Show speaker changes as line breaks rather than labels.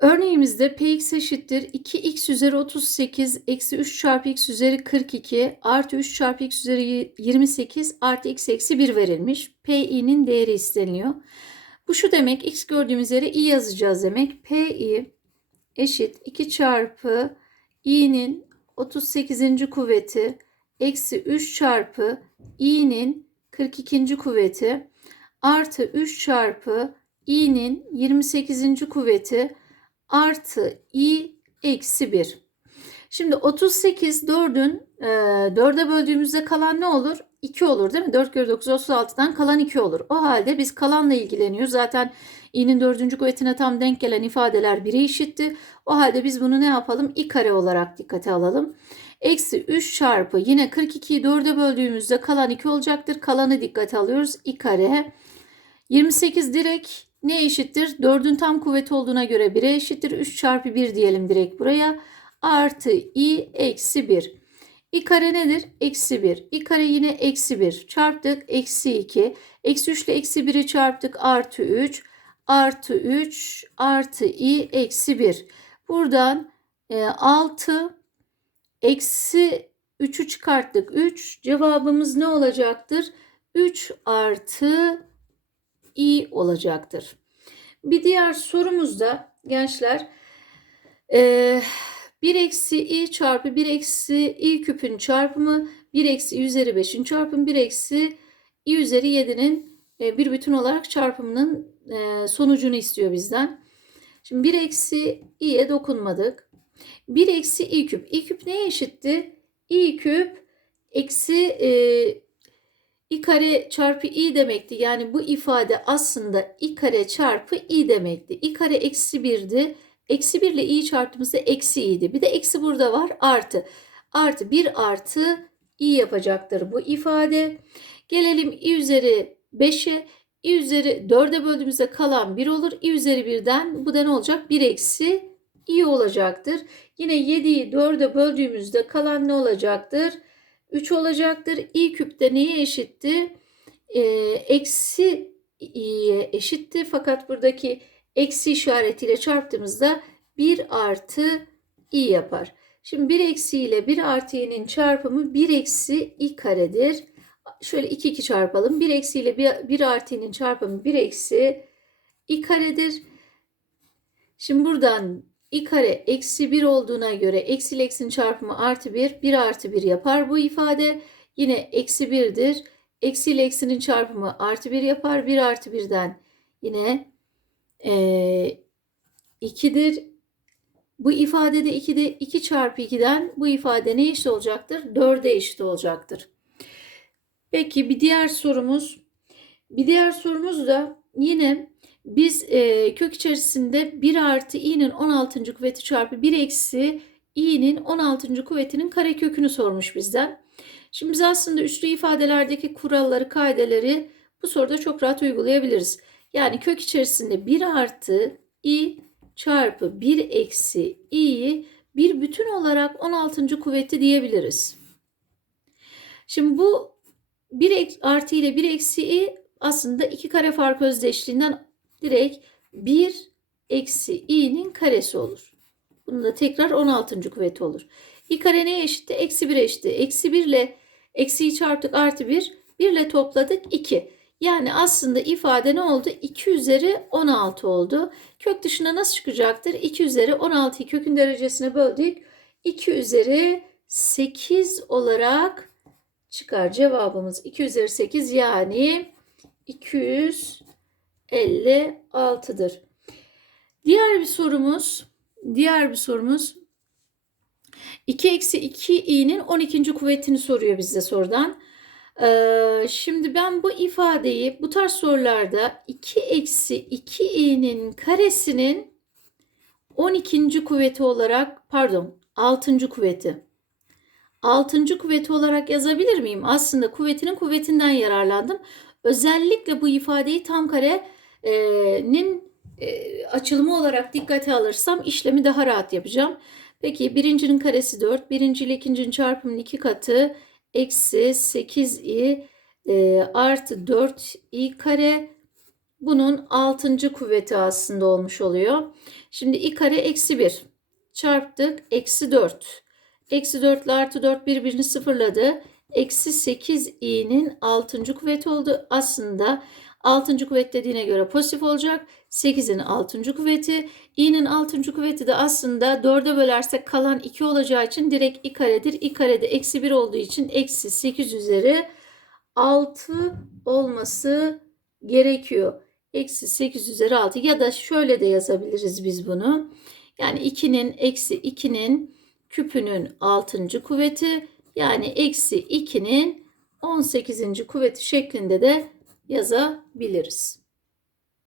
Örneğimizde px eşittir 2x üzeri 38 eksi 3 çarpı x üzeri 42 artı 3 çarpı x üzeri 28 artı x eksi 1 verilmiş. pi'nin değeri isteniyor. Bu şu demek x gördüğümüz yere i yazacağız demek. pi eşit 2 çarpı i'nin 38. kuvveti eksi 3 çarpı i'nin 42. kuvveti artı 3 çarpı i'nin 28. kuvveti artı i eksi 1. Şimdi 38 4'ün e, 4'e böldüğümüzde kalan ne olur? 2 olur değil mi? 4 kere 9 36'dan kalan 2 olur. O halde biz kalanla ilgileniyoruz. Zaten i'nin 4. kuvvetine tam denk gelen ifadeler 1'e eşitti. O halde biz bunu ne yapalım? i kare olarak dikkate alalım. Eksi 3 çarpı yine 42'yi 4'e böldüğümüzde kalan 2 olacaktır. Kalanı dikkate alıyoruz. i kare. 28 direkt ne eşittir? 4'ün tam kuvveti olduğuna göre 1'e eşittir. 3 çarpı 1 diyelim direkt buraya. Artı i eksi 1. i kare nedir? Eksi 1. i kare yine eksi 1. Çarptık. Eksi 2. Eksi 3 ile eksi 1'i çarptık. Artı 3. Artı 3. Artı i eksi 1. Buradan e, 6 eksi 3'ü çıkarttık. 3. Cevabımız ne olacaktır? 3 artı i olacaktır. Bir diğer sorumuzda gençler e, 1 eksi i çarpı 1 eksi i küpün çarpımı 1 eksi i üzeri 5'in çarpımı 1 eksi i üzeri 7'nin e, bir bütün olarak çarpımının e, sonucunu istiyor bizden. Şimdi 1 eksi i'ye dokunmadık. 1 eksi i küp. i küp neye eşitti? i küp eksi e, i kare çarpı i demekti. Yani bu ifade aslında i kare çarpı i demekti. i kare eksi 1'di. Eksi 1 ile i'yi çarptığımızda eksi i'di. Bir de eksi burada var artı. Artı 1 artı i yapacaktır bu ifade. Gelelim i üzeri 5'e. i üzeri 4'e böldüğümüzde kalan 1 olur. i üzeri 1'den bu da ne olacak? 1 eksi i olacaktır. Yine 7'yi 4'e böldüğümüzde kalan ne olacaktır? 3 olacaktır. i küpte neye eşitti? Ee, eksi i'ye eşitti. Fakat buradaki eksi işaretiyle çarptığımızda 1 artı i yapar. Şimdi 1 eksi ile 1 artı i'nin çarpımı 1 eksi i karedir. Şöyle 2 2 çarpalım. 1 eksi ile 1, 1 artı i'nin çarpımı 1 eksi i karedir. Şimdi buradan i kare eksi 1 olduğuna göre eksi ile eksinin çarpımı artı 1. 1 artı 1 yapar bu ifade. Yine eksi 1'dir. Eksi ile eksinin çarpımı artı 1 yapar. 1 artı 1'den yine e, 2'dir. Bu ifadede 2'de 2 çarpı 2'den bu ifade ne eşit olacaktır? 4'e eşit olacaktır. Peki bir diğer sorumuz. Bir diğer sorumuz da yine biz e, kök içerisinde 1 artı i'nin 16. kuvveti çarpı 1 eksi i'nin 16. kuvvetinin karekökünü sormuş bizden. Şimdi biz aslında üçlü ifadelerdeki kuralları, kaideleri bu soruda çok rahat uygulayabiliriz. Yani kök içerisinde 1 artı i çarpı 1 eksi i'yi bir bütün olarak 16. kuvveti diyebiliriz. Şimdi bu 1 artı ile 1 eksi i aslında iki kare fark özdeşliğinden direkt 1 eksi i'nin karesi olur. Bunun da tekrar 16. kuvveti olur. i kare neye eşitti? Eksi 1 eşitti. Eksi 1 ile eksiyi çarptık artı 1. 1 ile topladık 2. Yani aslında ifade ne oldu? 2 üzeri 16 oldu. Kök dışına nasıl çıkacaktır? 2 üzeri 16'yı kökün derecesine böldük. 2 üzeri 8 olarak çıkar. Cevabımız 2 üzeri 8 yani 256'dır. Diğer bir sorumuz, diğer bir sorumuz 2 eksi 2 i'nin 12. kuvvetini soruyor bize sorudan. Ee, şimdi ben bu ifadeyi bu tarz sorularda 2 eksi 2 i'nin karesinin 12. kuvveti olarak pardon 6. kuvveti 6. kuvveti olarak yazabilir miyim? Aslında kuvvetinin kuvvetinden yararlandım. Özellikle bu ifadeyi tam karenin e, açılımı olarak dikkate alırsam işlemi daha rahat yapacağım. Peki birincinin karesi 4. Birinci ile ikincinin çarpımının iki katı eksi 8i e, artı 4i kare bunun 6. kuvveti aslında olmuş oluyor. Şimdi i kare eksi 1 çarptık eksi 4. Eksi 4 ile artı 4 birbirini sıfırladı. Eksi 8 i'nin 6. kuvveti oldu. Aslında 6. kuvvet dediğine göre pozitif olacak. 8'in 6. kuvveti. i'nin 6. kuvveti de aslında 4'e bölersek kalan 2 olacağı için direkt i karedir. i karede eksi 1 olduğu için eksi 8 üzeri 6 olması gerekiyor. Eksi 8 üzeri 6 ya da şöyle de yazabiliriz biz bunu. Yani 2'nin eksi 2'nin küpünün 6. kuvveti yani eksi 2'nin 18. kuvveti şeklinde de yazabiliriz.